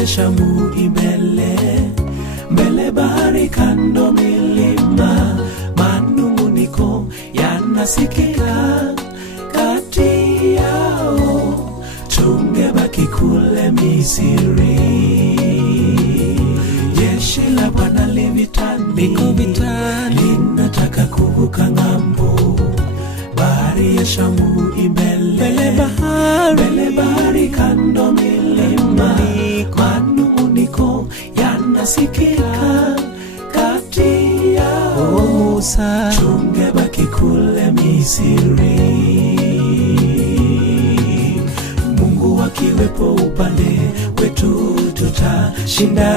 ya Shamu imbele, mbele bahari kando milima, manunguniko yanasikika kati yao, tungebaki kule Misri. Jeshi la Bwana livitani, linataka kuvuka ng'ambo, bahari ya Shamu imbele, mbele bahari kando milima, manunguniko yanasikika kati yao, Musa, tungebaki kule Misri. Mungu akiwepo upande wetu, tutashinda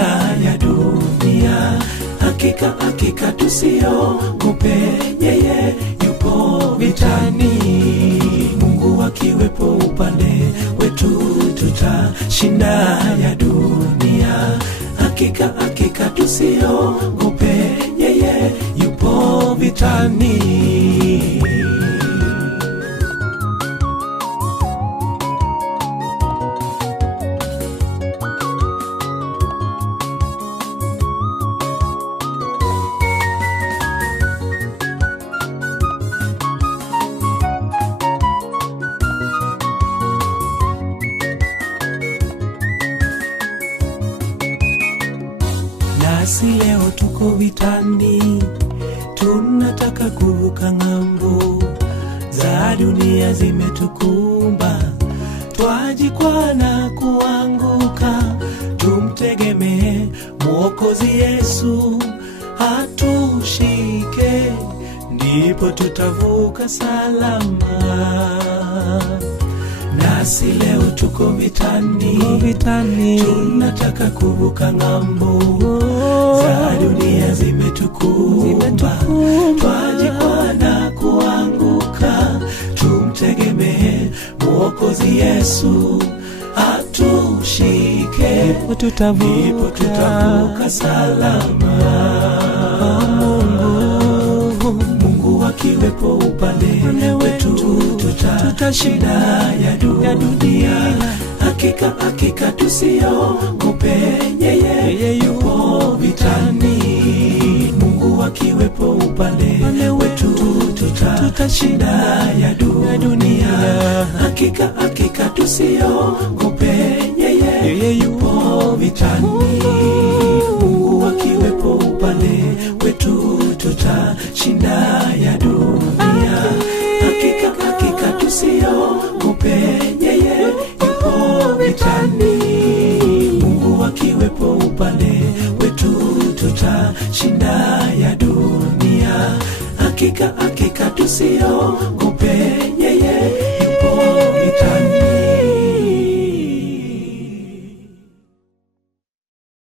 ya dunia. Hakika hakika tusiogope, yeye yupo vitani. Mungu akiwepo upande wetu, tutashinda ya dunia. Hakika hakika tusiogope, yeye yupo vitani. Nasi leo tuko vitani, tunataka kuvuka ng'ambo, za dunia zimetukumba, twajikwaa na kuanguka. Tumtegemee Mwokozi Yesu, atushike, ndipo tutavuka salama. Nasi leo tuko vitani, tunataka kuvuka ng'ambo, za dunia zimetukumba, twajikwaa na kuanguka. Tumtegemee Mwokozi Yesu, atushike, ndipo tutavuka salama. Mungu akiwepo upande wetu, tutashinda ya dunia. Hakika hakika tusiogope, yeye yupo vitani. Mungu akiwepo upande wetu, tutashinda ya dunia. Hakika hakika tusiogope, yeye yupo vitani. Mungu akiwepo upande wetu, tutashinda ya dunia. Hakika hakika tusiogope, yeye yupo vitani. Mungu akiwepo upande wetu, tutashinda ya dunia. Hakika hakika tusiogope,